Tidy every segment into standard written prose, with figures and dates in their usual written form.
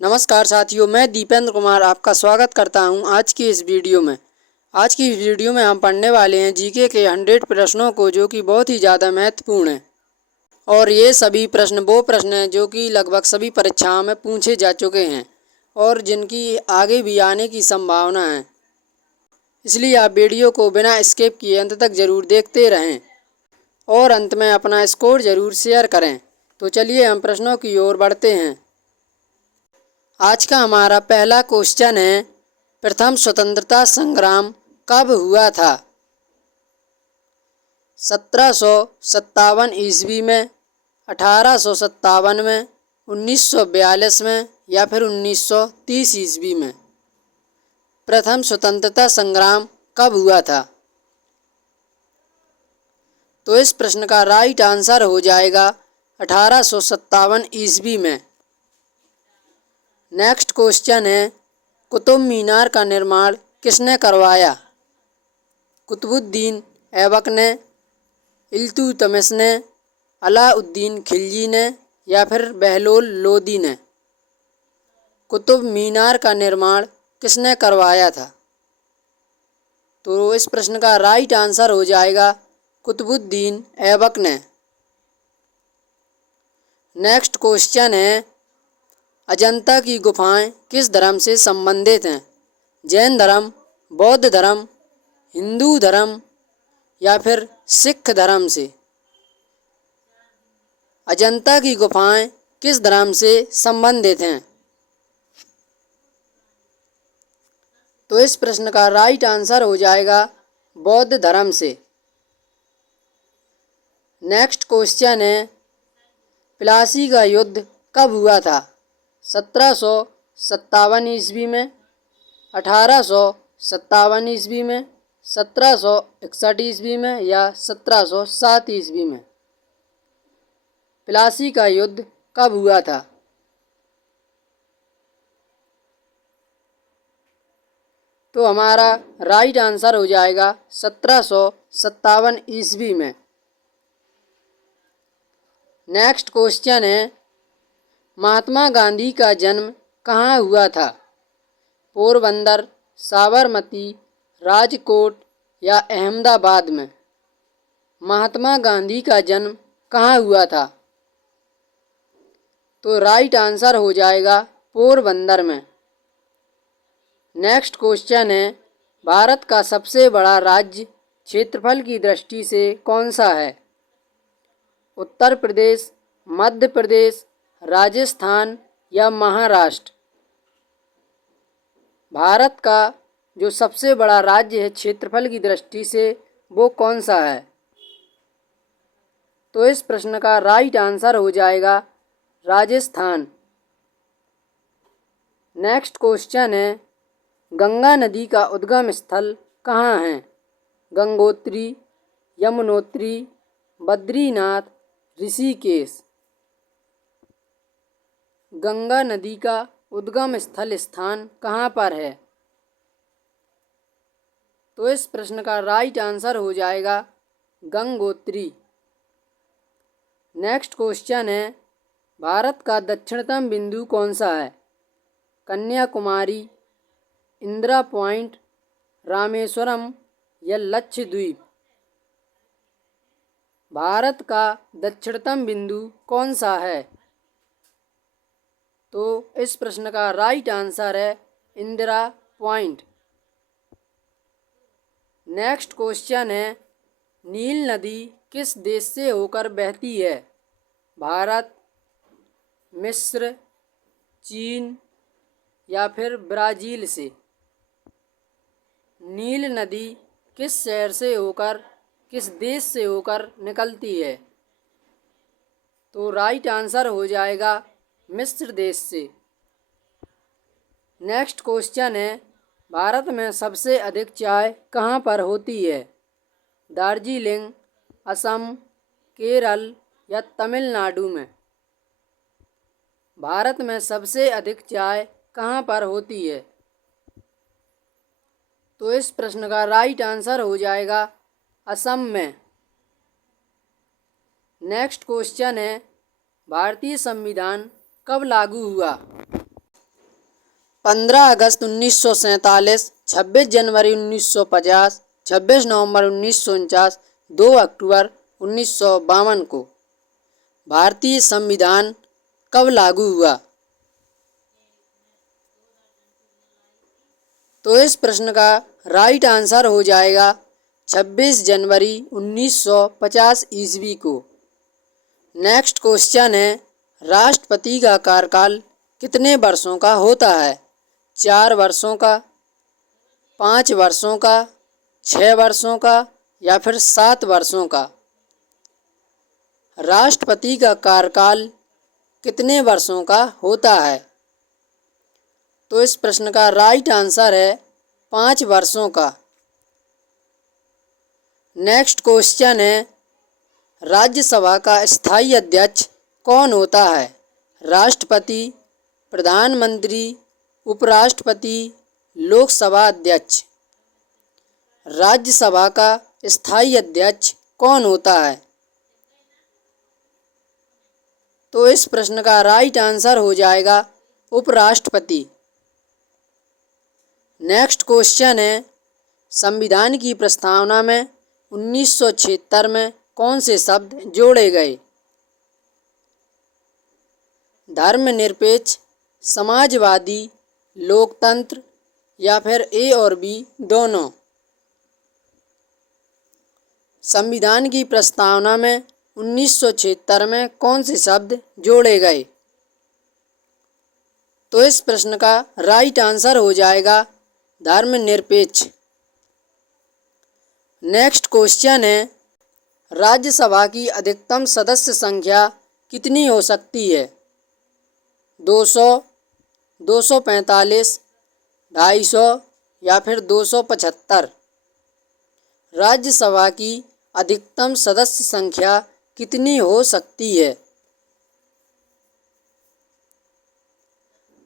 नमस्कार साथियों, मैं दीपेंद्र कुमार आपका स्वागत करता हूं आज की इस वीडियो में। आज की इस वीडियो में हम पढ़ने वाले हैं जीके के 100 प्रश्नों को, जो कि बहुत ही ज़्यादा महत्वपूर्ण हैं। और ये सभी प्रश्न वो प्रश्न हैं जो कि लगभग सभी परीक्षाओं में पूछे जा चुके हैं और जिनकी आगे भी आने की संभावना है। इसलिए आप वीडियो को बिना स्किप किए अंत तक ज़रूर देखते रहें और अंत में अपना स्कोर ज़रूर शेयर करें। तो चलिए हम प्रश्नों की ओर बढ़ते हैं। आज का हमारा पहला क्वेश्चन है, प्रथम स्वतंत्रता संग्राम कब हुआ था? 1757 ईस्वी में, 1857 में, 1942 में या फिर 1930 ईस्वी में? प्रथम स्वतंत्रता संग्राम कब हुआ था? तो इस प्रश्न का राइट आंसर हो जाएगा 1857 ईस्वी में। नेक्स्ट क्वेश्चन है, कुतुब मीनार का निर्माण किसने करवाया? कुतुबुद्दीन ऐबक ने, इल्तुतमिश ने, अलाउद्दीन खिलजी ने या फिर बहलोल लोदी ने? कुतुब मीनार का निर्माण किसने करवाया था? तो इस प्रश्न का राइट आंसर हो जाएगा कुतुबुद्दीन ऐबक ने। नेक्स्ट क्वेश्चन है, अजंता की गुफाएं किस धर्म से संबंधित हैं? जैन धर्म, बौद्ध धर्म, हिंदू धर्म या फिर सिख धर्म से? अजंता की गुफाएं किस धर्म से संबंधित हैं? तो इस प्रश्न का राइट आंसर हो जाएगा बौद्ध धर्म से। नेक्स्ट क्वेश्चन है, प्लासी का युद्ध कब हुआ था? 1757 ईस्वी में, 1857 ईस्वी में, 1761 ईस्वी में या 1707 ईस्वी में? प्लासी का युद्ध कब हुआ था? तो हमारा राइट आंसर हो जाएगा 1757 ईस्वी में। नेक्स्ट क्वेश्चन है, महात्मा गांधी का जन्म कहाँ हुआ था? पोरबंदर, साबरमती, राजकोट या अहमदाबाद में? महात्मा गांधी का जन्म कहाँ हुआ था? तो राइट आंसर हो जाएगा पोरबंदर में। नेक्स्ट क्वेश्चन है, भारत का सबसे बड़ा राज्य क्षेत्रफल की दृष्टि से कौन सा है? उत्तर प्रदेश, मध्य प्रदेश, राजस्थान या महाराष्ट्र? भारत का जो सबसे बड़ा राज्य है क्षेत्रफल की दृष्टि से, वो कौन सा है? तो इस प्रश्न का राइट आंसर हो जाएगा राजस्थान। नेक्स्ट क्वेश्चन है, गंगा नदी का उद्गम स्थल कहाँ है? गंगोत्री, यमुनोत्री, बद्रीनाथ, ऋषिकेश? गंगा नदी का उद्गम स्थल स्थान कहाँ पर है? तो इस प्रश्न का राइट आंसर हो जाएगा गंगोत्री। नेक्स्ट क्वेश्चन है, भारत का दक्षिणतम बिंदु कौन सा है? कन्याकुमारी, इंदिरा पॉइंट, रामेश्वरम या लक्षद्वीप? भारत का दक्षिणतम बिंदु कौन सा है? तो इस प्रश्न का राइट आंसर है इंदिरा पॉइंट। नेक्स्ट क्वेश्चन है, नील नदी किस देश से होकर बहती है? भारत, मिस्र, चीन या फिर ब्राज़ील से? नील नदी किस शहर से होकर, किस देश से होकर निकलती है? तो राइट आंसर हो जाएगा मिस्र देश से। नेक्स्ट क्वेश्चन है, भारत में सबसे अधिक चाय कहाँ पर होती है? दार्जिलिंग, असम, केरल या तमिलनाडु में? भारत में सबसे अधिक चाय कहाँ पर होती है? तो इस प्रश्न का राइट आंसर हो जाएगा असम में। नेक्स्ट क्वेश्चन है, भारतीय संविधान कब लागू हुआ? 15 अगस्त 1947, 26 जनवरी 1950, 26 नवंबर 1949, 2 अक्टूबर 1952 को भारतीय संविधान कब लागू हुआ? तो इस प्रश्न का राइट आंसर हो जाएगा 26 जनवरी 1950 ईस्वी को। नेक्स्ट क्वेश्चन है, राष्ट्रपति का कार्यकाल कितने वर्षों का होता है? 4 वर्षों का, 5 वर्षों का, 6 वर्षों का या फिर 7 वर्षों का? राष्ट्रपति का कार्यकाल कितने वर्षों का होता है? तो इस प्रश्न का राइट आंसर है 5 वर्षों का। नेक्स्ट क्वेश्चन है, राज्यसभा का स्थायी अध्यक्ष कौन होता है? राष्ट्रपति, प्रधानमंत्री, उपराष्ट्रपति, लोकसभा अध्यक्ष? राज्यसभा का स्थायी अध्यक्ष कौन होता है? तो इस प्रश्न का राइट आंसर हो जाएगा उपराष्ट्रपति। नेक्स्ट क्वेश्चन है, संविधान की प्रस्तावना में 1976 में कौन से शब्द जोड़े गए? धर्मनिरपेक्ष, समाजवादी, लोकतंत्र या फिर ए और बी दोनों? संविधान की प्रस्तावना में 1976 में कौन से शब्द जोड़े गए? तो इस प्रश्न का राइट आंसर हो जाएगा धर्मनिरपेक्ष। नेक्स्ट क्वेश्चन है, राज्यसभा की अधिकतम सदस्य संख्या कितनी हो सकती है? 200, 245, 250 या फिर 275? राज्यसभा की अधिकतम सदस्य संख्या कितनी हो सकती है?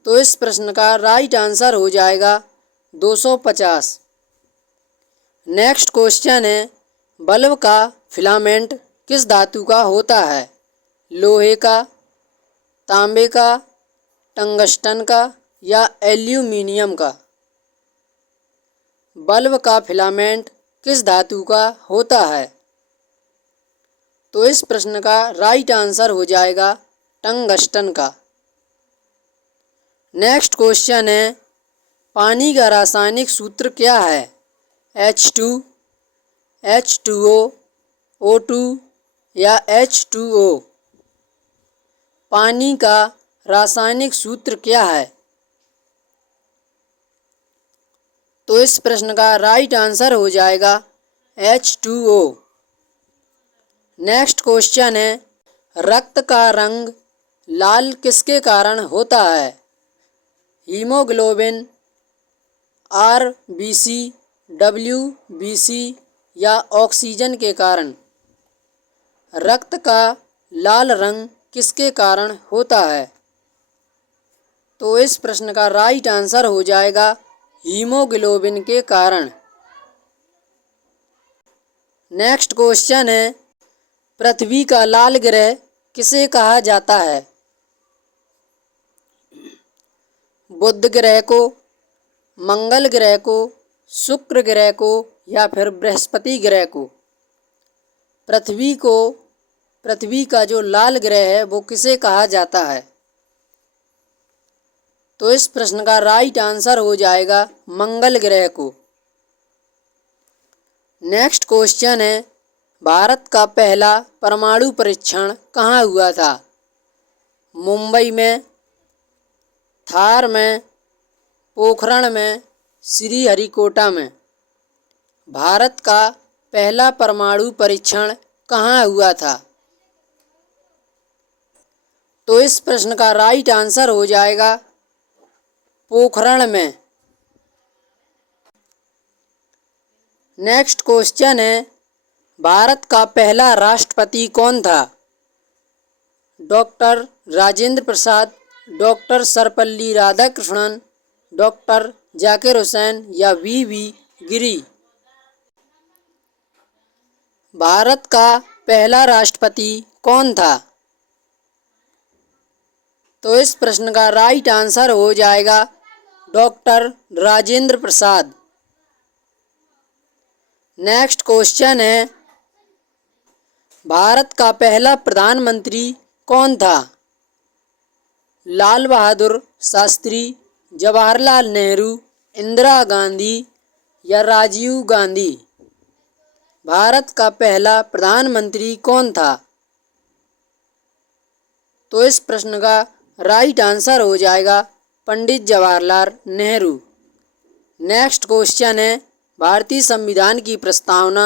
तो इस प्रश्न का राइट आंसर हो जाएगा 250। नेक्स्ट क्वेश्चन है, बल्ब का फिलामेंट किस धातु का होता है? लोहे का, तांबे का, टंगस्टन का या एल्यूमीनियम का? बल्ब का फिलामेंट किस धातु का होता है? तो इस प्रश्न का राइट आंसर हो जाएगा टंगस्टन का। नेक्स्ट क्वेश्चन है, पानी का रासायनिक सूत्र क्या है? H2, H2O, O2 या H2O? पानी का रासायनिक सूत्र क्या है? तो इस प्रश्न का राइट आंसर हो जाएगा H2O। नेक्स्ट क्वेश्चन है, रक्त का रंग लाल किसके कारण होता है? हीमोग्लोबिन, RBC, WBC या ऑक्सीजन के कारण? रक्त का लाल रंग किसके कारण होता है? तो इस प्रश्न का राइट आंसर हो जाएगा हीमोग्लोबिन के कारण। नेक्स्ट क्वेश्चन है, पृथ्वी का लाल ग्रह किसे कहा जाता है? बुध ग्रह को, मंगल ग्रह को, शुक्र ग्रह को या फिर बृहस्पति ग्रह को? पृथ्वी का जो लाल ग्रह है वो किसे कहा जाता है? तो इस प्रश्न का राइट आंसर हो जाएगा मंगल ग्रह को। नेक्स्ट क्वेश्चन है, भारत का पहला परमाणु परीक्षण कहाँ हुआ था? मुंबई में, धार में, पोखरण में, श्रीहरिकोटा में? भारत का पहला परमाणु परीक्षण कहाँ हुआ था? तो इस प्रश्न का राइट आंसर हो जाएगा पोखरण में। नेक्स्ट क्वेश्चन है, भारत का पहला राष्ट्रपति कौन था? Doctor Rajendra Prasad, doctor Sarvepalli Radhakrishnan, doctor Zakir Hussain या वी गिरी? भारत का पहला राष्ट्रपति कौन था? तो इस प्रश्न का राइट आंसर हो जाएगा doctor Rajendra Prasad. Next question है, भारत का पहला प्रधानमंत्री कौन था? लाल बहादुर शास्त्री, जवाहरलाल नेहरू, इंदिरा गांधी या राजीव गांधी? भारत का पहला प्रधानमंत्री कौन था? तो इस प्रश्न का राइट आंसर हो जाएगा पंडित जवाहरलाल नेहरू। नेक्स्ट क्वेश्चन है, भारतीय संविधान की प्रस्तावना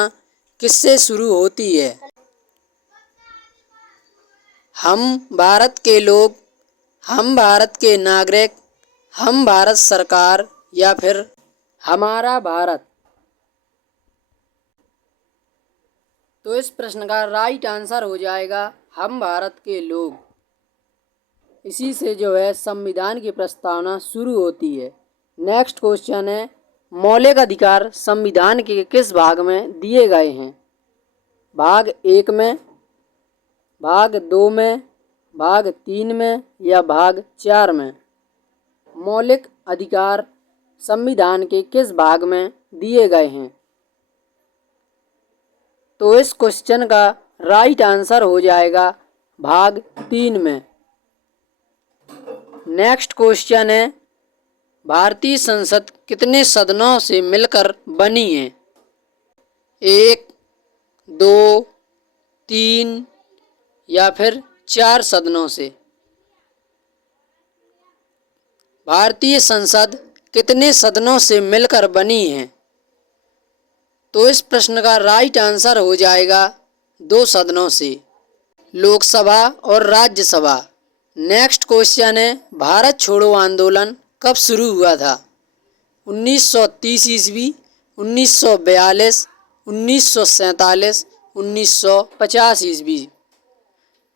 किससे शुरू होती है? हम भारत के लोग, हम भारत के नागरिक, हम भारत सरकार या फिर हमारा भारत? तो इस प्रश्न का राइट आंसर हो जाएगा हम भारत के लोग। इसी से जो है संविधान की प्रस्तावना शुरू होती है। नेक्स्ट क्वेश्चन है, मौलिक अधिकार संविधान के किस भाग में दिए गए हैं? भाग 1 में, भाग 2 में, भाग 3 में या भाग 4 में? मौलिक अधिकार संविधान के किस भाग में दिए गए हैं? तो इस क्वेश्चन का राइट आंसर हो जाएगा भाग 3 में। नेक्स्ट क्वेश्चन है, भारतीय संसद कितने सदनों से मिलकर बनी है? 1, 2, 3 या फिर 4 सदनों से? भारतीय संसद कितने सदनों से मिलकर बनी है? तो इस प्रश्न का राइट आंसर हो जाएगा 2 सदनों से, लोकसभा और राज्यसभा। नेक्स्ट क्वेश्चन है, भारत छोड़ो आंदोलन कब शुरू हुआ था? 1930 ईस्वी, 1942, 1947, 1950 ईस्वी?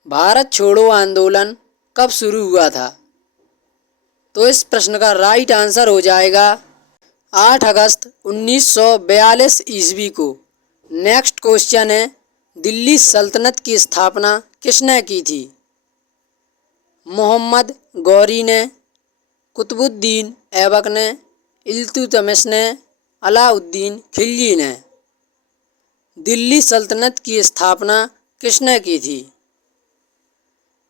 भारत छोड़ो आंदोलन कब शुरू हुआ था? तो इस प्रश्न का राइट आंसर हो जाएगा 8 अगस्त 1942 ईस्वी को। नेक्स्ट क्वेश्चन है, दिल्ली सल्तनत की स्थापना किसने की थी? मोहम्मद गौरी ने, कुतुबुद्दीन ऐबक ने, इल्तुतमिश ने, अलाउद्दीन खिलजी ने? दिल्ली सल्तनत की स्थापना किसने की थी?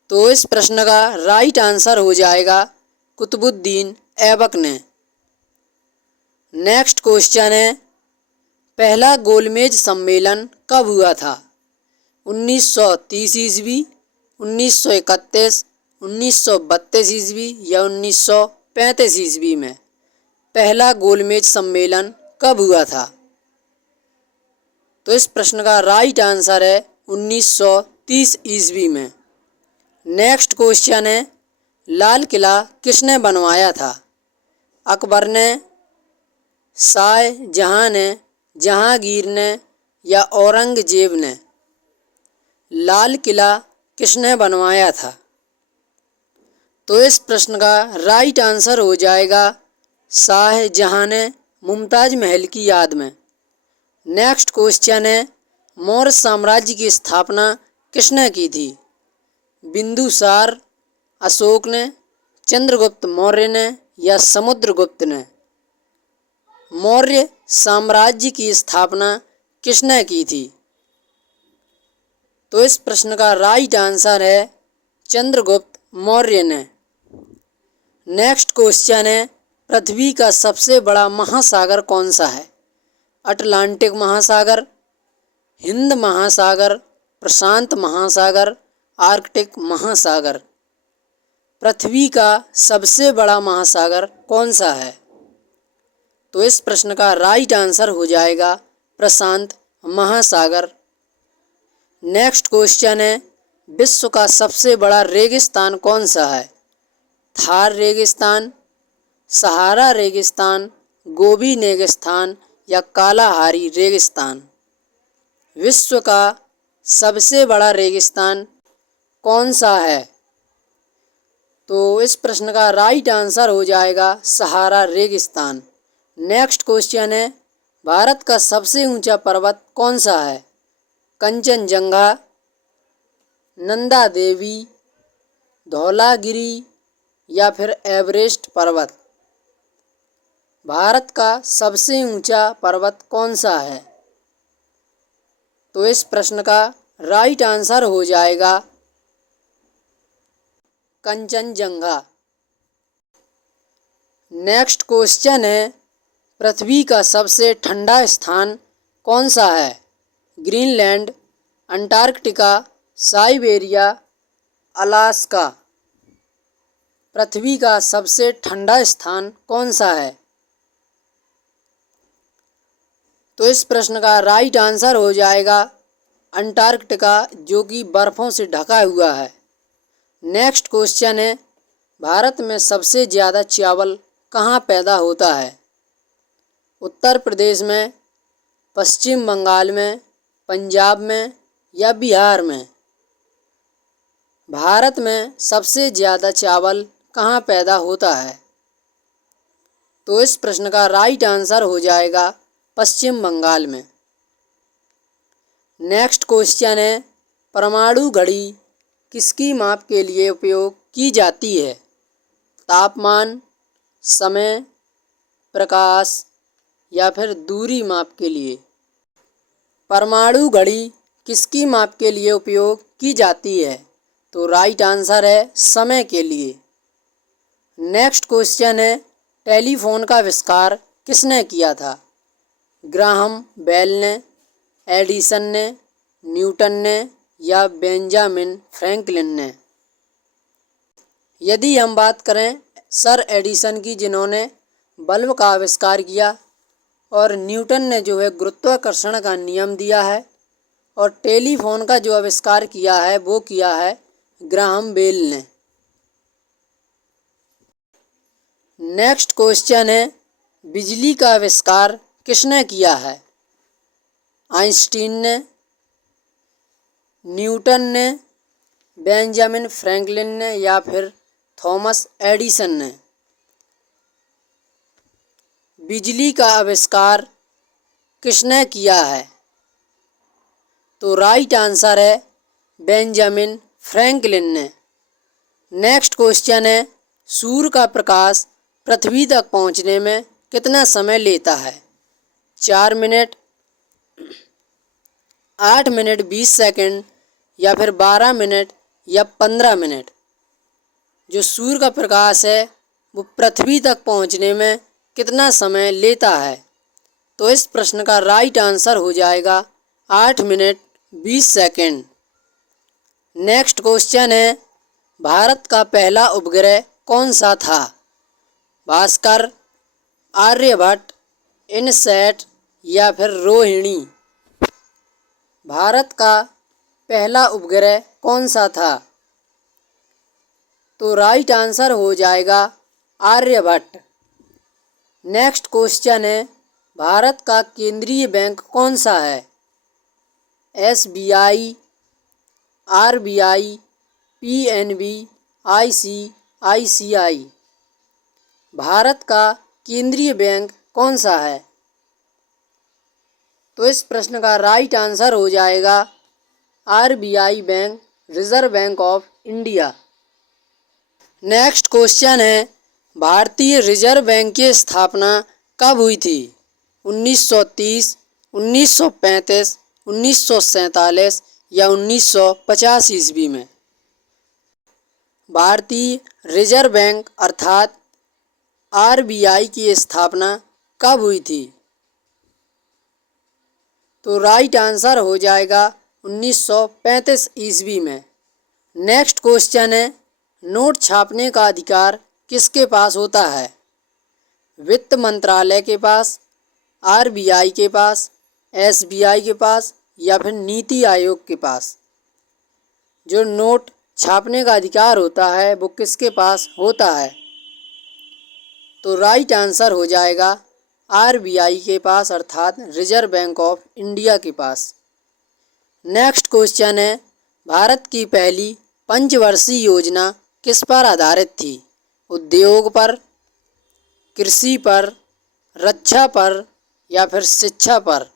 तो इस प्रश्न का राइट आंसर हो जाएगा कुतुबुद्दीन ऐबक ने। नेक्स्ट क्वेश्चन है, पहला गोलमेज सम्मेलन कब हुआ था? 1930 ईस्वी, 1931, 1932 ईस्वी या 1935 ईस्वी में? पहला गोलमेज सम्मेलन कब हुआ था? तो इस प्रश्न का राइट आंसर है 1930 ईस्वी में। नेक्स्ट क्वेश्चन है, लाल किला किसने बनवाया था? अकबर ने, शाहजहां ने, जहांगीर ने या औरंगजेब ने? लाल किला किसने बनवाया था? तो इस प्रश्न का राइट आंसर हो जाएगा शाहजहां ने, मुमताज महल की याद में। नेक्स्ट क्वेश्चन है, मौर्य साम्राज्य की स्थापना किसने की थी? बिंदुसार, अशोक ने, चंद्रगुप्त मौर्य ने या समुद्रगुप्त ने? मौर्य साम्राज्य की स्थापना किसने की थी? तो इस प्रश्न का राइट आंसर है चंद्रगुप्त मौर्य ने। नेक्स्ट क्वेश्चन है, पृथ्वी का सबसे बड़ा महासागर कौन सा है? अटलांटिक महासागर, हिंद महासागर, प्रशांत महासागर, आर्कटिक महासागर? पृथ्वी का सबसे बड़ा महासागर कौन सा है? तो इस प्रश्न का राइट आंसर हो जाएगा प्रशांत महासागर। नेक्स्ट क्वेश्चन है, विश्व का सबसे बड़ा रेगिस्तान कौन सा है? थार रेगिस्तान, सहारा रेगिस्तान, गोबी रेगिस्तान या कालाहारी रेगिस्तान? विश्व का सबसे बड़ा रेगिस्तान कौन सा है? तो इस प्रश्न का राइट आंसर हो जाएगा सहारा रेगिस्तान। नेक्स्ट क्वेश्चन है, भारत का सबसे ऊंचा पर्वत कौन सा है? कंचनजंगा, नंदा देवी, धौलागिरी या फिर एवरेस्ट पर्वत? भारत का सबसे ऊंचा पर्वत कौन सा है? तो इस प्रश्न का राइट आंसर हो जाएगा कंचनजंगा। नेक्स्ट क्वेश्चन है, पृथ्वी का सबसे ठंडा स्थान कौन सा है? Greenland, Antarctica, Siberia, Alaska. पृथ्वी का सबसे ठंडा स्थान कौन सा है? तो इस प्रश्न का राइट आंसर हो जाएगा अंटार्कटिका, जो कि बर्फ़ों से ढका हुआ है। नेक्स्ट क्वेश्चन है, भारत में सबसे ज़्यादा चावल कहाँ पैदा होता है? उत्तर प्रदेश में, पश्चिम बंगाल में, पंजाब में या बिहार में? भारत में सबसे ज़्यादा चावल कहाँ पैदा होता है? तो इस प्रश्न का राइट आंसर हो जाएगा पश्चिम बंगाल में। नेक्स्ट क्वेश्चन है, परमाणु घड़ी किसकी माप के लिए उपयोग की जाती है? तापमान, समय, प्रकाश या फिर दूरी माप के लिए? परमाणु घड़ी किसकी माप के लिए उपयोग की जाती है? तो राइट आंसर है समय के लिए। नेक्स्ट क्वेश्चन है, टेलीफोन का आविष्कार किसने किया था? ग्राहम बेल ने, एडिसन ने, न्यूटन ने या बेंजामिन फ्रैंकलिन ने? यदि हम बात करें सर एडिसन की, जिन्होंने बल्ब का आविष्कार किया, और न्यूटन ने जो है गुरुत्वाकर्षण का नियम दिया है, और टेलीफोन का जो आविष्कार किया है वो किया है ग्राहम बेल ने। नेक्स्ट क्वेश्चन है, बिजली का आविष्कार किसने किया है? आइंस्टीन ने, न्यूटन ने, बेंजामिन फ्रैंकलिन ने या फिर थॉमस एडिसन ने? बिजली का आविष्कार किसने किया है? तो राइट आंसर है बेंजामिन फ्रैंकलिन ने। नेक्स्ट क्वेश्चन है, सूर्य का प्रकाश पृथ्वी तक पहुंचने में कितना समय लेता है? 4 मिनट, 8 मिनट 20 सेकंड या फिर 12 मिनट या 15 मिनट? जो सूर्य का प्रकाश है वो पृथ्वी तक पहुंचने में कितना समय लेता है? तो इस प्रश्न का राइट आंसर हो जाएगा 8 मिनट 20 सेकंड। नेक्स्ट क्वेश्चन है, भारत का पहला उपग्रह कौन सा था? भास्कर, आर्यभट्ट, इनसैट या फिर रोहिणी? भारत का पहला उपग्रह कौन सा था? तो राइट आंसर हो जाएगा आर्यभट्ट। नेक्स्ट क्वेश्चन है, भारत का केंद्रीय बैंक कौन सा है? SBI, RBI, PNB, ICICI? Bharat का केंद्रीय बैंक कौन सा है? तो इस प्रश्न का राइट आंसर हो जाएगा RBI bank, reserve bank of India. Next question है, भारतीय रिजर्व बैंक की स्थापना कब हुई थी? 1930, 1935, 1947 या 1950 ईस्वी में? भारतीय रिजर्व बैंक अर्थात RBI की स्थापना कब हुई थी? तो राइट आंसर हो जाएगा 1935 ईस्वी में। नेक्स्ट क्वेश्चन है, नोट छापने का अधिकार किसके पास होता है? वित्त मंत्रालय के पास, RBI के पास, SBI के पास या फिर नीति आयोग के पास? जो नोट छापने का अधिकार होता है वो किसके पास होता है? तो राइट आंसर हो जाएगा RBI के पास अर्थात रिजर्व बैंक ऑफ इंडिया के पास। नेक्स्ट क्वेश्चन है, भारत की पहली पंचवर्षीय योजना किस पर आधारित थी? उद्योग पर, कृषि पर, रक्षा पर या फिर शिक्षा पर?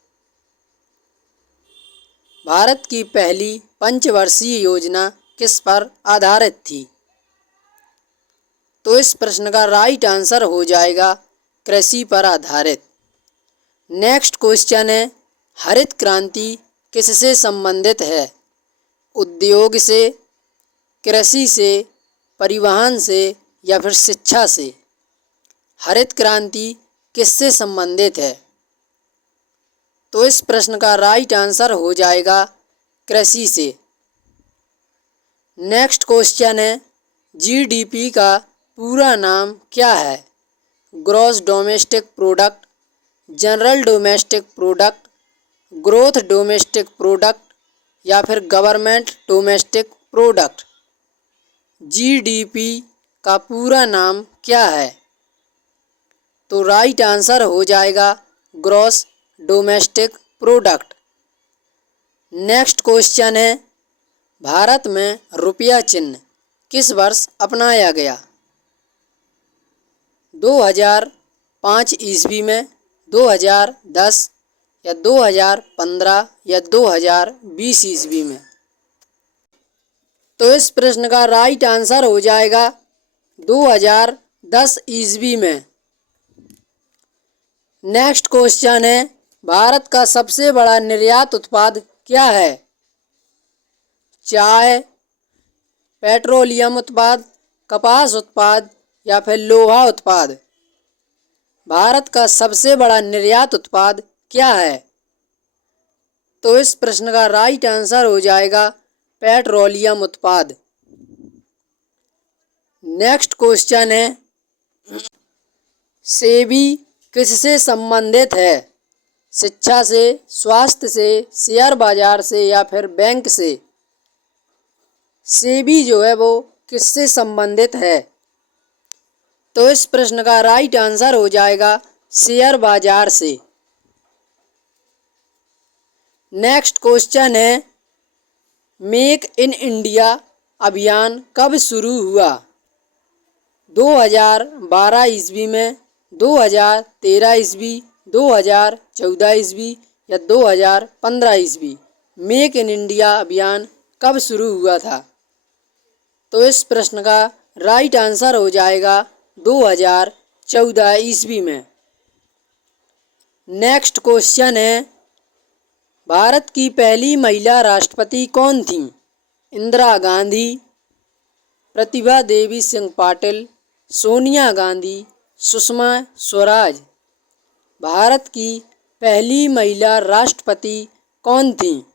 भारत की पहली पंचवर्षीय योजना किस पर आधारित थी? तो इस प्रश्न का राइट आंसर हो जाएगा कृषि पर आधारित। नेक्स्ट क्वेश्चन है, हरित क्रांति किससे संबंधित है? उद्योग से, कृषि से, परिवहन से या फिर शिक्षा से? हरित क्रांति किससे संबंधित है? तो इस प्रश्न का राइट आंसर हो जाएगा कृषि से। नेक्स्ट क्वेश्चन है, जीडीपी का पूरा नाम क्या है? Gross domestic product, general domestic product, growth domestic product या फिर गवर्नमेंट डोमेस्टिक प्रोडक्ट? जीडीपी का पूरा नाम क्या है? तो राइट आंसर हो जाएगा gross domestic product. Next question है, भारत में रुपया चिन्ह किस वर्ष अपनाया गया? 2005 ईस्वी में, 2010 या 2015 या 2020 ईस्वी में? तो इस प्रश्न का राइट आंसर हो जाएगा 2010 ईस्वी में। नेक्स्ट क्वेश्चन है, भारत का सबसे बड़ा निर्यात उत्पाद क्या है? चाय, पेट्रोलियम उत्पाद, कपास उत्पाद या फिर लोहा उत्पाद? भारत का सबसे बड़ा निर्यात उत्पाद क्या है? तो इस प्रश्न का राइट आंसर हो जाएगा पेट्रोलियम उत्पाद। नेक्स्ट क्वेश्चन है, सेबी किससे संबंधित है? शिक्षा से, स्वास्थ्य से, शेयर बाजार से या फिर बैंक से? सेबी जो है वो किससे संबंधित है? तो इस प्रश्न का राइट आंसर हो जाएगा शेयर बाजार से। नेक्स्ट क्वेश्चन है, मेक इन इंडिया अभियान कब शुरू हुआ? 2012 ईस्वी में, 2013 ईस्वी, 2014 ईस्वी या 2015 ईस्वी? मेक इन इंडिया अभियान कब शुरू हुआ था? तो इस प्रश्न का राइट आंसर हो जाएगा 2014 ईस्वी में। नेक्स्ट क्वेश्चन है, भारत की पहली महिला राष्ट्रपति कौन थी? इंदिरा गांधी, प्रतिभा देवी सिंह पाटिल, सोनिया गांधी, सुषमा स्वराज? भारत की पहली महिला राष्ट्रपति कौन थी?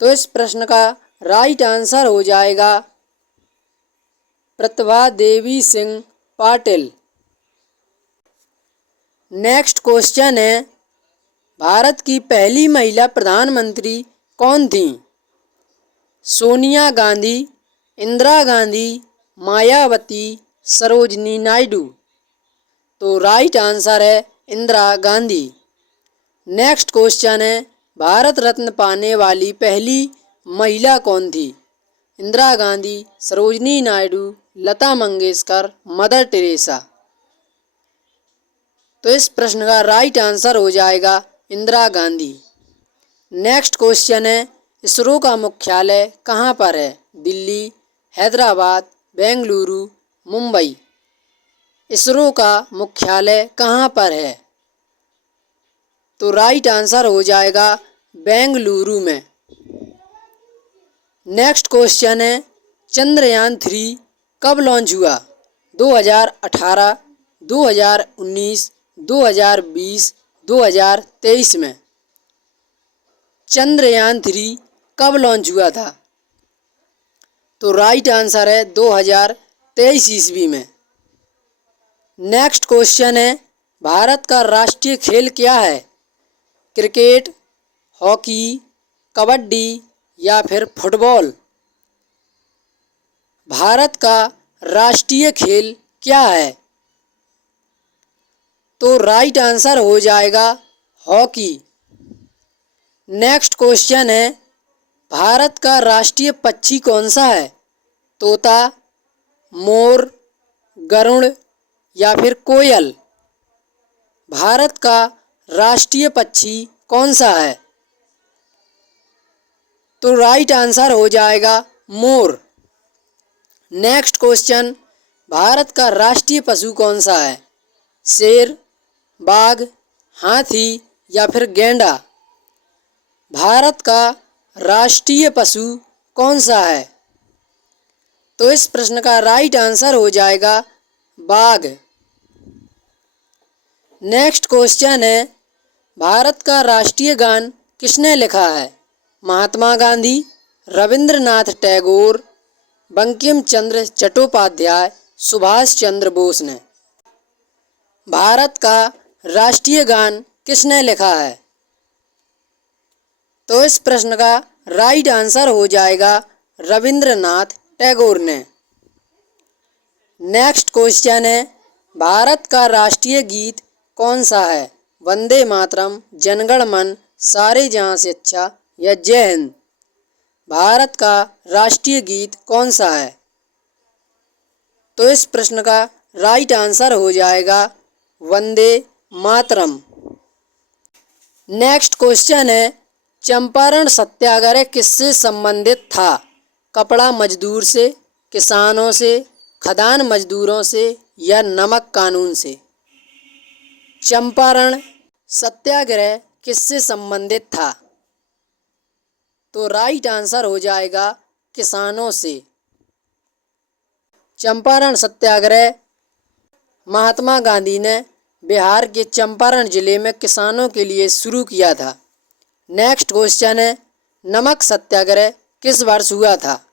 तो इस प्रश्न का राइट आंसर हो जाएगा प्रतिभा देवी सिंह पाटिल। नेक्स्ट क्वेश्चन है, भारत की पहली महिला प्रधानमंत्री कौन थी? सोनिया गांधी, इंदिरा गांधी, मायावती, सरोजिनी नायडू? तो राइट आंसर है इंदिरा गांधी। नेक्स्ट क्वेश्चन है, भारत रत्न पाने वाली पहली महिला कौन थी? Indira Gandhi, Sarojini Naidu, Lata Mangeshkar, mother Teresa? तो इस प्रश्न का राइट आंसर हो जाएगा इंदिरा गांधी। नेक्स्ट क्वेश्चन है, इसरो का मुख्यालय कहाँ पर है? दिल्ली, हैदराबाद, बेंगलुरु, मुंबई? इसरो का मुख्यालय कहाँ पर है? तो राइट आंसर हो जाएगा बेंगलुरु में। नेक्स्ट क्वेश्चन है, चंद्रयान 3 कब लॉन्च हुआ? 2018, 2019, 2020, 2023 में? चंद्रयान 3 कब लॉन्च हुआ था? तो राइट आंसर है 2023 ईस्वी में। नेक्स्ट क्वेश्चन है, भारत का राष्ट्रीय खेल क्या है? क्रिकेट, हॉकी, कबड्डी या फिर फुटबॉल? भारत का राष्ट्रीय खेल क्या है? तो राइट आंसर हो जाएगा हॉकी। नेक्स्ट क्वेश्चन है, भारत का राष्ट्रीय पक्षी कौन सा है? तोता, मोर, गरुड़ या फिर कोयल? भारत का राष्ट्रीय पक्षी कौन सा है? तो राइट आंसर हो जाएगा मोर। नेक्स्ट क्वेश्चन, भारत का राष्ट्रीय पशु कौन सा है? शेर, बाघ, हाथी या फिर गैंडा? भारत का राष्ट्रीय पशु कौन सा है? तो इस प्रश्न का राइट आंसर हो जाएगा बाघ। नेक्स्ट क्वेश्चन है, भारत का राष्ट्रीय गान किसने लिखा है? महात्मा गांधी, रविंद्रनाथ टैगोर, बंकिम चंद्र चट्टोपाध्याय, सुभाष चंद्र बोस ने? भारत का राष्ट्रीय गान किसने लिखा है? तो इस प्रश्न का राइट आंसर हो जाएगा रविंद्रनाथ टैगोर ने। नेक्स्ट क्वेश्चन है, भारत का राष्ट्रीय गीत कौन सा है? वंदे मातरम, जनगण मन, सारे जहां से अच्छा या जय हिंद? भारत का राष्ट्रीय गीत कौन सा है? तो इस प्रश्न का राइट आंसर हो जाएगा वंदे मातरम। नेक्स्ट क्वेश्चन है, चंपारण सत्याग्रह किससे संबंधित था? कपड़ा मजदूर से, किसानों से, खदान मजदूरों से या नमक कानून से? चंपारण सत्याग्रह किससे संबंधित था? तो राइट आंसर हो जाएगा किसानों से। चंपारण सत्याग्रह महात्मा गांधी ने बिहार के चंपारण जिले में किसानों के लिए शुरू किया था। नेक्स्ट क्वेश्चन है, नमक सत्याग्रह किस वर्ष हुआ था?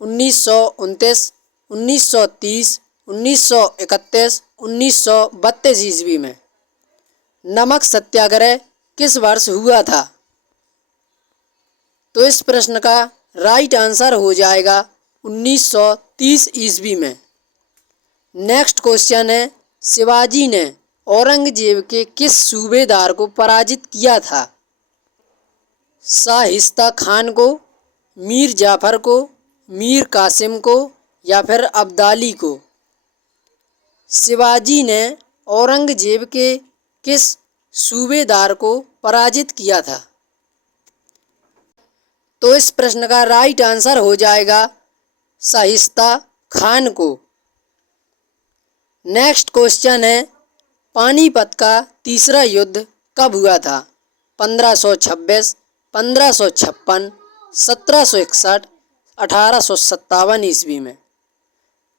1929, 1930, 1931, 1932 ईस्वी में? नमक सत्याग्रह किस वर्ष हुआ था? तो इस प्रश्न का राइट आंसर हो जाएगा 1930 ईस्वी में। नेक्स्ट क्वेश्चन है, शिवाजी ने औरंगजेब के किस सूबेदार को पराजित किया था? शाहिस्ता खान को, मीर जाफर को, मीर कासिम को या फिर अब्दाली को? शिवाजी ने औरंगजेब के किस सूबेदार को पराजित किया था? तो इस प्रश्न का राइट आंसर हो जाएगा शाहिस्ता खान को। नेक्स्ट क्वेश्चन है, पानीपत का तीसरा युद्ध कब हुआ था? 1526, 1556, 1761, 1857 ईस्वी में?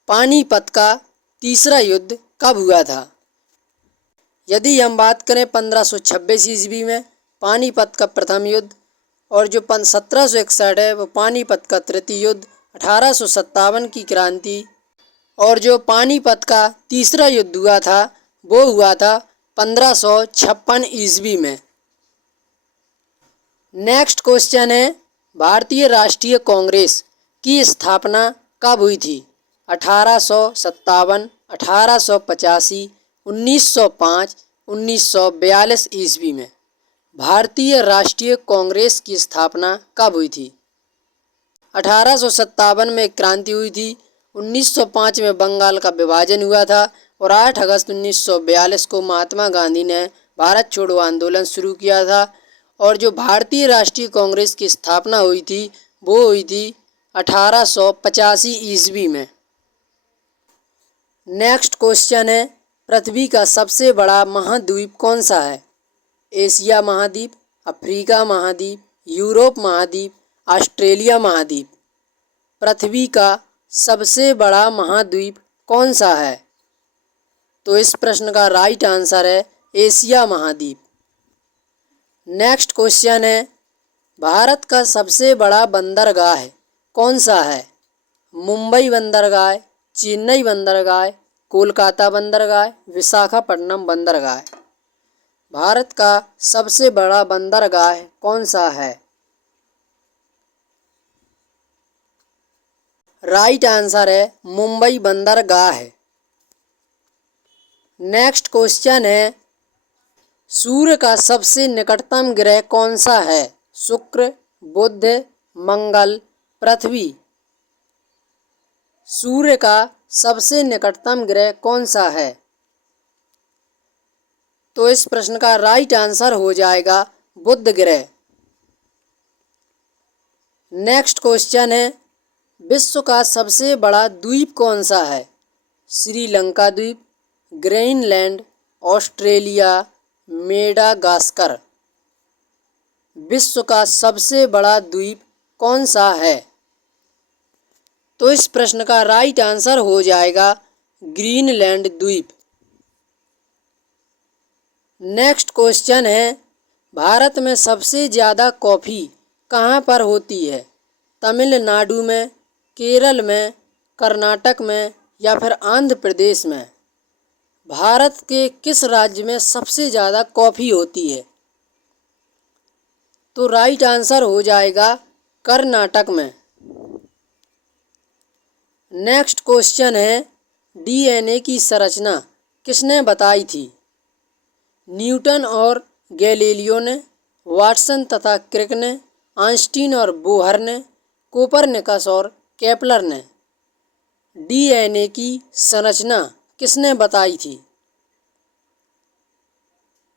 पानीपत का तीसरा युद्ध कब हुआ था? यदि हम बात करें 1526 ईस्वी में पानीपत का प्रथम युद्ध, और जो 1761 है वो पानीपत का तृतीय युद्ध, 1857 की क्रांति, और जो पानीपत का तीसरा युद्ध हुआ था वो हुआ था 1556 ईस्वी में। नेक्स्ट क्वेश्चन है, भारतीय राष्ट्रीय कांग्रेस की स्थापना कब हुई थी? 1857, 1885, 1905, 1942 ईस्वी में? भारतीय राष्ट्रीय कांग्रेस की स्थापना कब हुई थी? 1857 में क्रांति हुई थी, 1905 में बंगाल का विभाजन हुआ था और 8 अगस्त 1942 को महात्मा गांधी ने भारत छोड़ो आंदोलन शुरू किया था। और जो भारतीय राष्ट्रीय कांग्रेस की स्थापना हुई थी वो हुई थी 1885 ईस्वी में। नेक्स्ट क्वेश्चन है, पृथ्वी का सबसे बड़ा महाद्वीप कौन सा है? एशिया महाद्वीप, अफ्रीका महाद्वीप, यूरोप महाद्वीप, ऑस्ट्रेलिया महाद्वीप? पृथ्वी का सबसे बड़ा महाद्वीप कौन सा है? तो इस प्रश्न का राइट आंसर है एशिया महाद्वीप। नेक्स्ट क्वेश्चन है, भारत का सबसे बड़ा बंदरगाह कौन सा है? मुंबई बंदरगाह, चेन्नई बंदरगाह, कोलकाता बंदरगाह, विशाखापट्टनम बंदरगाह? भारत का सबसे बड़ा बंदरगाह कौन सा है? राइट आंसर है मुंबई बंदरगाह। नेक्स्ट क्वेश्चन है, सूर्य का सबसे निकटतम ग्रह कौन सा है? शुक्र, बुध, मंगल, पृथ्वी? सूर्य का सबसे निकटतम ग्रह कौन सा है? तो इस प्रश्न का राइट आंसर हो जाएगा बुध ग्रह। नेक्स्ट क्वेश्चन है, विश्व का सबसे बड़ा द्वीप कौन सा है? श्रीलंका द्वीप, ग्रीनलैंड, ऑस्ट्रेलिया, मेडागास्कर। विश्व का सबसे बड़ा द्वीप कौन सा है? तो इस प्रश्न का राइट आंसर हो जाएगा ग्रीनलैंड द्वीप। नेक्स्ट क्वेश्चन है, भारत में सबसे ज़्यादा कॉफ़ी कहाँ पर होती है? तमिलनाडु में, केरल में, कर्नाटक में या फिर आंध्र प्रदेश में? भारत के किस राज्य में सबसे ज़्यादा कॉफ़ी होती है? तो राइट आंसर हो जाएगा कर्नाटक में। नेक्स्ट क्वेश्चन है, डीएनए की संरचना किसने बताई थी? न्यूटन और गैलीलियो ने, वाटसन तथा क्रिक ने, आइंस्टीन और बोहर ने, कोपरनिकस और केपलर ने। डीएनए की संरचना किसने बताई थी?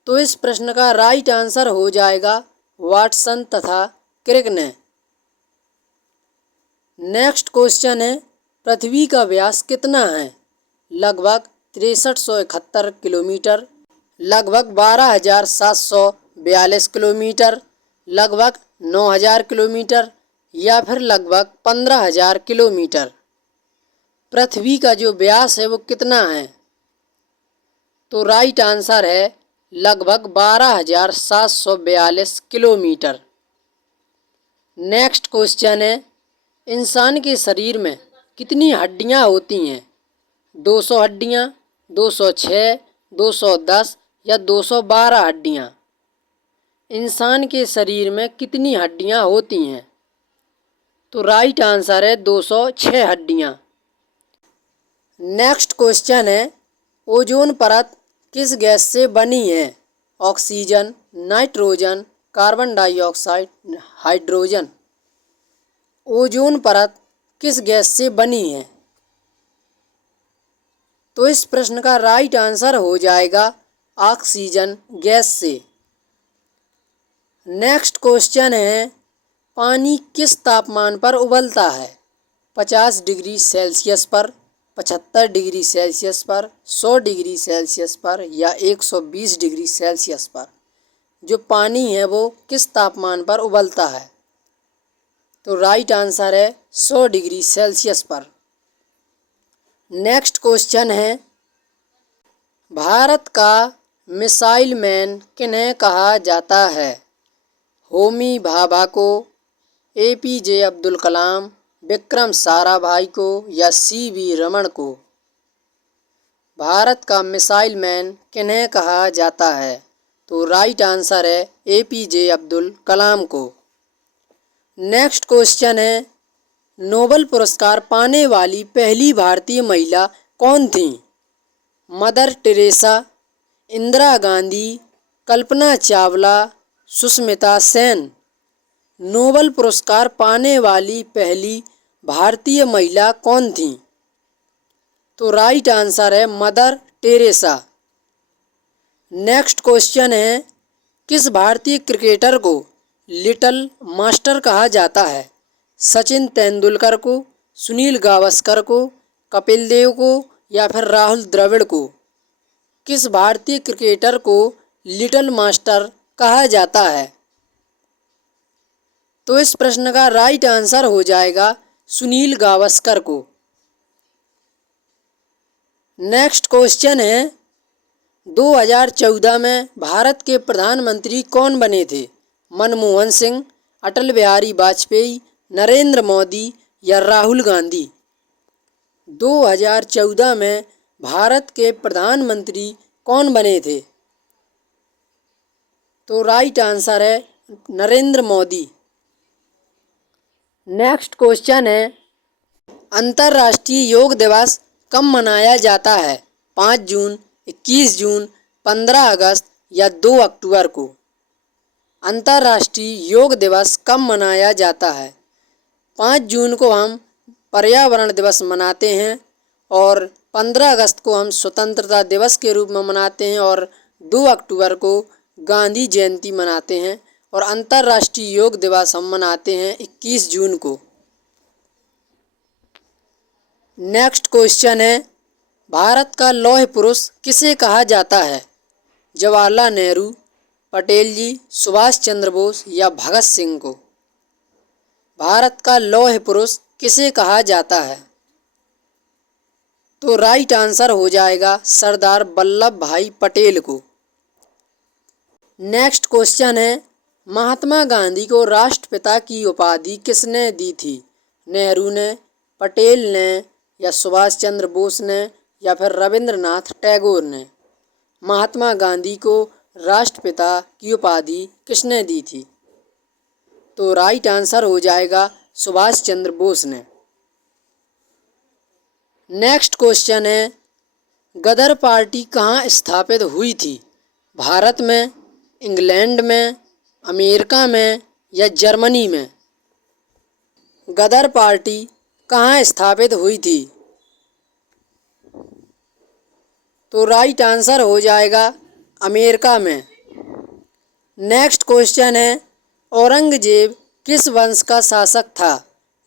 तो इस प्रश्न का राइट आंसर हो जाएगा वाटसन तथा क्रिक ने। नेक्स्ट क्वेश्चन है, पृथ्वी का व्यास कितना है? लगभग 6371 किलोमीटर, लगभग 12,742 किलोमीटर, लगभग 9,000 किलोमीटर या फिर लगभग 15,000 किलोमीटर। पृथ्वी का जो व्यास है वो कितना है? तो राइट आंसर है लगभग 12,742 किलोमीटर। नेक्स्ट क्वेश्चन है, इंसान के शरीर में कितनी हड्डियां होती हैं? 200 हड्डियां, 206, 210 या 212 हड्डियां? इंसान के शरीर में कितनी हड्डियां होती हैं? तो राइट आंसर है 206 हड्डियां। नेक्स्ट क्वेश्चन है, ओजोन परत किस गैस से बनी है? Oxygen, nitrogen, carbon dioxide, hydrogen. Ozone परत किस गैस से बनी है? तो इस प्रश्न का राइट आंसर हो जाएगा ऑक्सीजन गैस से। नेक्स्ट क्वेश्चन है, पानी किस तापमान पर उबलता है? 50 डिग्री सेल्सियस पर, 75 डिग्री सेल्सियस पर, 100 डिग्री सेल्सियस पर या 120 डिग्री सेल्सियस पर? जो पानी है वो किस तापमान पर उबलता है? तो राइट आंसर है 100 डिग्री सेल्सियस पर। नेक्स्ट क्वेश्चन है, भारत का मिसाइल मैन किन्हें कहा जाता है? होमी भाभा को, एपीजे अब्दुल कलाम, विक्रम साराभाई को या सीवी रमन को? भारत का मिसाइल मैन किन्हें कहा जाता है? तो राइट आंसर है एपीजे अब्दुल कलाम को। नेक्स्ट क्वेश्चन है, नोबेल पुरस्कार पाने वाली पहली भारतीय महिला कौन थी? Mother Teresa, Indira Gandhi, Kalpana Chawla, Sushmita Sen. Nobel पुरस्कार पाने वाली पहली भारतीय महिला कौन थी? तो राइट आंसर है मदर टेरेसा। नेक्स्ट क्वेश्चन है, किस भारतीय क्रिकेटर को लिटिल मास्टर कहा जाता है? सचिन तेंदुलकर को, सुनील गावस्कर को, कपिल देव को या फिर राहुल द्रविड़ को? किस भारतीय क्रिकेटर को लिटिल मास्टर कहा जाता है? तो इस प्रश्न का राइट आंसर हो जाएगा सुनील गावस्कर को। नेक्स्ट क्वेश्चन है, 2014 में भारत के प्रधानमंत्री कौन बने थे? मनमोहन सिंह, अटल बिहारी वाजपेयी, नरेंद्र मोदी या राहुल गांधी? 2014 में भारत के प्रधानमंत्री कौन बने थे? तो राइट आंसर है नरेंद्र मोदी। नेक्स्ट क्वेश्चन है, अंतर्राष्ट्रीय योग दिवस कब मनाया जाता है? 5 जून, 21 जून, 15 अगस्त या 2 अक्टूबर को? अंतर्राष्ट्रीय योग दिवस कब मनाया जाता है? 5 जून को हम पर्यावरण दिवस मनाते हैं और 15 अगस्त को हम स्वतंत्रता दिवस के रूप में मनाते हैं और 2 अक्टूबर को गांधी जयंती मनाते हैं और अंतर्राष्ट्रीय योग दिवस हम मनाते हैं 21 जून को। नेक्स्ट क्वेश्चन है, भारत का लौह पुरुष किसे कहा जाता है? जवाहरलाल नेहरू, पटेल जी, सुभाष चंद्र बोस या भगत सिंह को? भारत का लौह पुरुष किसे कहा जाता है? तो राइट आंसर हो जाएगा सरदार वल्लभ भाई पटेल को। नेक्स्ट क्वेश्चन है, महात्मा गांधी को राष्ट्रपिता की उपाधि किसने दी थी? नेहरू ने, पटेल ने या सुभाष चंद्र बोस ने या फिर रविंद्रनाथ टैगोर ने? महात्मा गांधी को राष्ट्रपिता की उपाधि किसने दी थी? तो राइट आंसर हो जाएगा सुभाष चंद्र बोस ने। नेक्स्ट क्वेश्चन है, गदर पार्टी कहाँ स्थापित हुई थी? भारत में, इंग्लैंड में, अमेरिका में या जर्मनी में? गदर पार्टी कहाँ स्थापित हुई थी? तो राइट आंसर हो जाएगा अमेरिका में। नेक्स्ट क्वेश्चन है, औरंगजेब किस वंश का शासक था?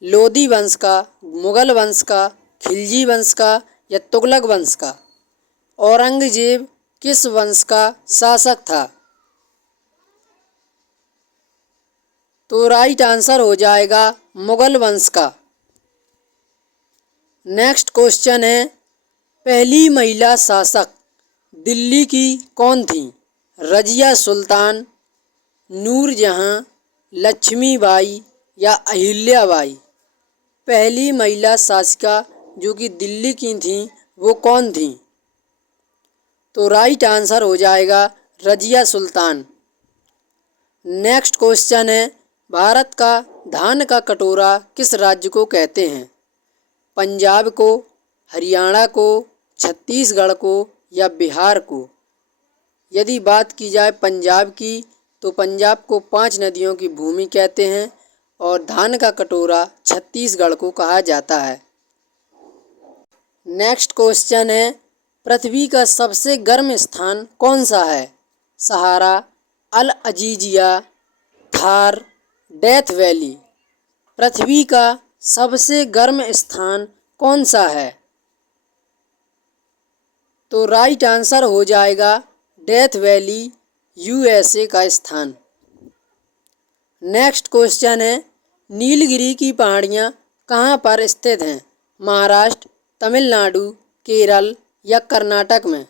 लोदी वंश का, मुगल वंश का, खिलजी वंश का या तुगलक वंश का? औरंगजेब किस वंश का शासक था? तो राइट आंसर हो जाएगा मुगल वंश का। नेक्स्ट क्वेश्चन है, पहली महिला शासक दिल्ली की कौन थी? रजिया सुल्तान, नूरजहां, लक्ष्मीबाई या अहिल्याबाई? पहली महिला शासिका जो कि दिल्ली की थी वो कौन थी? तो राइट आंसर हो जाएगा रजिया सुल्तान। नेक्स्ट क्वेश्चन है, भारत का धान का कटोरा किस राज्य को कहते हैं? पंजाब को, हरियाणा को, छत्तीसगढ़ को या बिहार को? यदि बात की जाए पंजाब की तो पंजाब को 5 नदियों की भूमि कहते हैं और धान का कटोरा छत्तीसगढ़ को कहा जाता है। नेक्स्ट क्वेश्चन है, पृथ्वी का सबसे गर्म स्थान कौन सा है? सहारा, अल अजीजिया, थार, डेथ वैली? पृथ्वी का सबसे गर्म स्थान कौन सा है? तो राइट आंसर हो जाएगा डेथ वैली, यूएसए का स्थान। नेक्स्ट क्वेश्चन है, नीलगिरी की पहाड़ियाँ कहाँ पर स्थित हैं? महाराष्ट्र, तमिलनाडु, केरल या कर्नाटक में?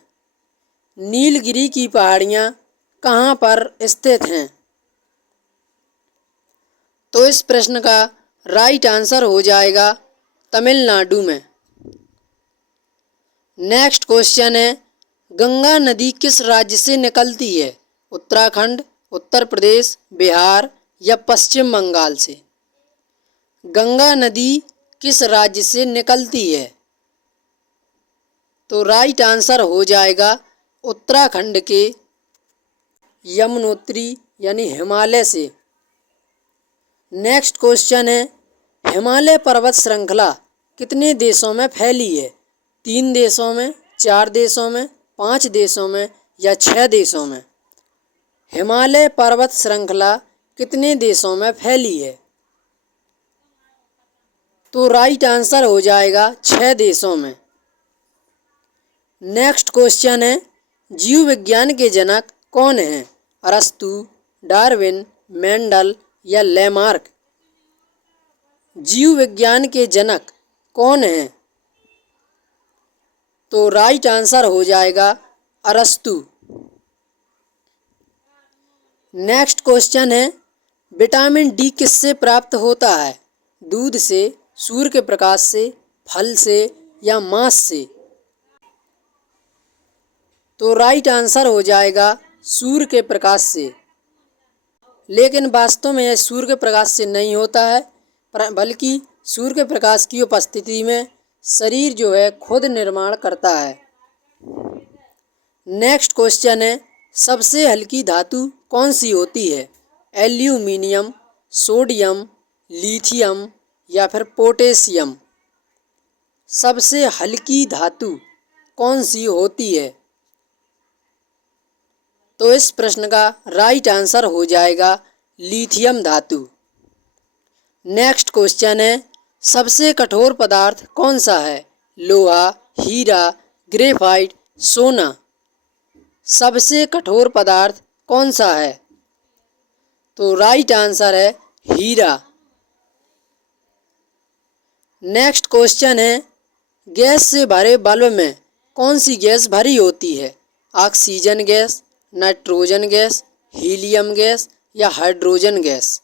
नीलगिरी की पहाड़ियाँ कहाँ पर स्थित हैं? तो इस प्रश्न का राइट आंसर हो जाएगा तमिलनाडु में। नेक्स्ट क्वेश्चन है, गंगा नदी किस राज्य से निकलती है? उत्तराखंड, उत्तर प्रदेश, बिहार या पश्चिम बंगाल से? गंगा नदी किस राज्य से निकलती है? तो राइट आंसर हो जाएगा उत्तराखंड के यमुनोत्री यानी हिमालय से। नेक्स्ट क्वेश्चन है, हिमालय पर्वत श्रृंखला कितने देशों में फैली है? 3 देशों में, 4 देशों में, 5 देशों में या 6 देशों में? हिमालय पर्वत श्रृंखला कितने देशों में फैली है? तो राइट आंसर हो जाएगा 6 देशों में। नेक्स्ट क्वेश्चन है, जीव विज्ञान के जनक कौन हैं? अरस्तु, डार्विन, मेंडल या लेमार्क? जीव विज्ञान के जनक कौन हैं? तो राइट आंसर हो जाएगा अरस्तु। नेक्स्ट क्वेश्चन है, विटामिन डी किससे प्राप्त होता है? दूध से, सूर्य के प्रकाश से, फल से या मांस से? तो राइट आंसर हो जाएगा सूर्य के प्रकाश से। लेकिन वास्तव में यह सूर्य के प्रकाश से नहीं होता है, बल्कि सूर्य के प्रकाश की उपस्थिति में शरीर जो है खुद निर्माण करता है। नेक्स्ट क्वेश्चन है, सबसे हल्की धातु कौन सी होती है? एल्यूमिनियम, सोडियम, लिथियम या फिर पोटेशियम? सबसे हल्की धातु कौन सी होती है? तो इस प्रश्न का राइट आंसर हो जाएगा लिथियम धातु। नेक्स्ट क्वेश्चन है, सबसे कठोर पदार्थ कौन सा है? लोहा, हीरा, ग्रेफाइट, सोना। सबसे कठोर पदार्थ कौन सा है? तो राइट आंसर है हीरा। नेक्स्ट क्वेश्चन है, गैस से भरे बल्ब में कौन सी गैस भरी होती है? Oxygen gas, nitrogen gas, helium gas या हाइड्रोजन गैस।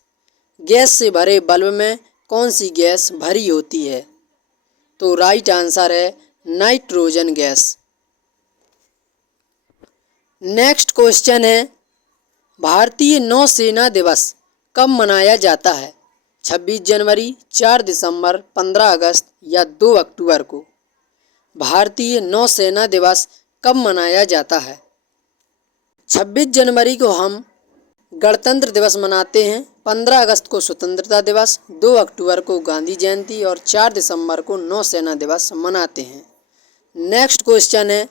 गैस से भरे बल्ब में कौन सी गैस भरी होती है? तो राइट आंसर है नाइट्रोजन गैस। नेक्स्ट क्वेश्चन है, भारतीय नौसेना दिवस कब मनाया जाता है? 26 जनवरी, 4 दिसंबर, 15 अगस्त या 2 अक्टूबर को? भारतीय नौसेना दिवस कब मनाया जाता है? 26 जनवरी को हम गणतंत्र दिवस मनाते हैं, 15 अगस्त को स्वतंत्रता दिवस, 2 अक्टूबर को गांधी जयंती और 4 दिसंबर को नौसेना दिवस मनाते हैं। नेक्स्ट क्वेश्चन है,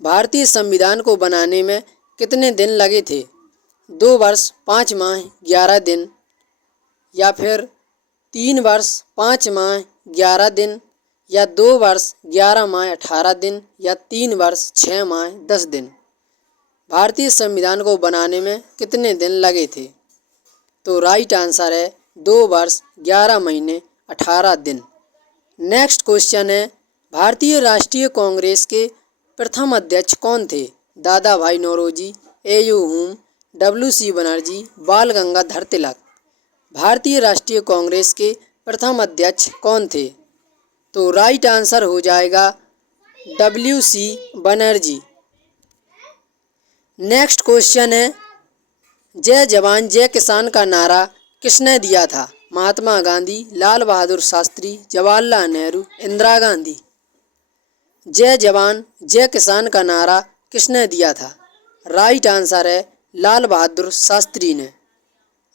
भारतीय संविधान को बनाने में कितने दिन लगे थे? 2 वर्ष 5 माह 11 दिन या फिर 3 वर्ष 5 माह 11 दिन या 2 वर्ष 11 माह 18 दिन या 3 वर्ष 6 माह 10 दिन। भारतीय संविधान को बनाने में कितने दिन लगे थे? तो राइट आंसर है 2 वर्ष 11 महीने 18 दिन। नेक्स्ट क्वेश्चन है, भारतीय राष्ट्रीय कांग्रेस के प्रथम अध्यक्ष कौन थे? दादा भाई नौरोजी, ए.यू. हुम, डब्ल्यू.सी. बनर्जी, बाल गंगाधर तिलक। भारतीय राष्ट्रीय कांग्रेस के प्रथम अध्यक्ष कौन थे? तो राइट आंसर हो जाएगा डब्ल्यू.सी. बनर्जी। नेक्स्ट क्वेश्चन है, जय जवान जय किसान का नारा किसने दिया था? महात्मा गांधी, लाल बहादुर शास्त्री, जवाहरलाल नेहरू, इंदिरा गांधी। जय जवान जय किसान का नारा किसने दिया था? राइट आंसर है लाल बहादुर शास्त्री ने।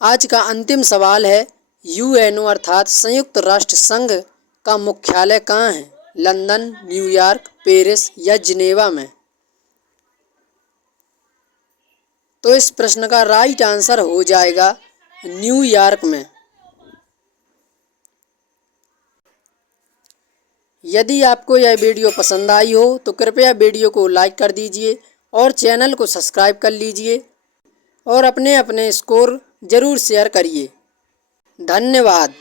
आज का अंतिम सवाल है, यूएनओ अर्थात संयुक्त राष्ट्र संघ का मुख्यालय कहाँ है? लंदन, न्यूयॉर्क, पेरिस या जिनेवा में? तो इस प्रश्न का राइट आंसर हो जाएगा न्यूयॉर्क में। यदि आपको यह वीडियो पसंद आई हो तो कृपया वीडियो को लाइक कर दीजिए और चैनल को सब्सक्राइब कर लीजिए और अपने अपने स्कोर ज़रूर शेयर करिए। धन्यवाद।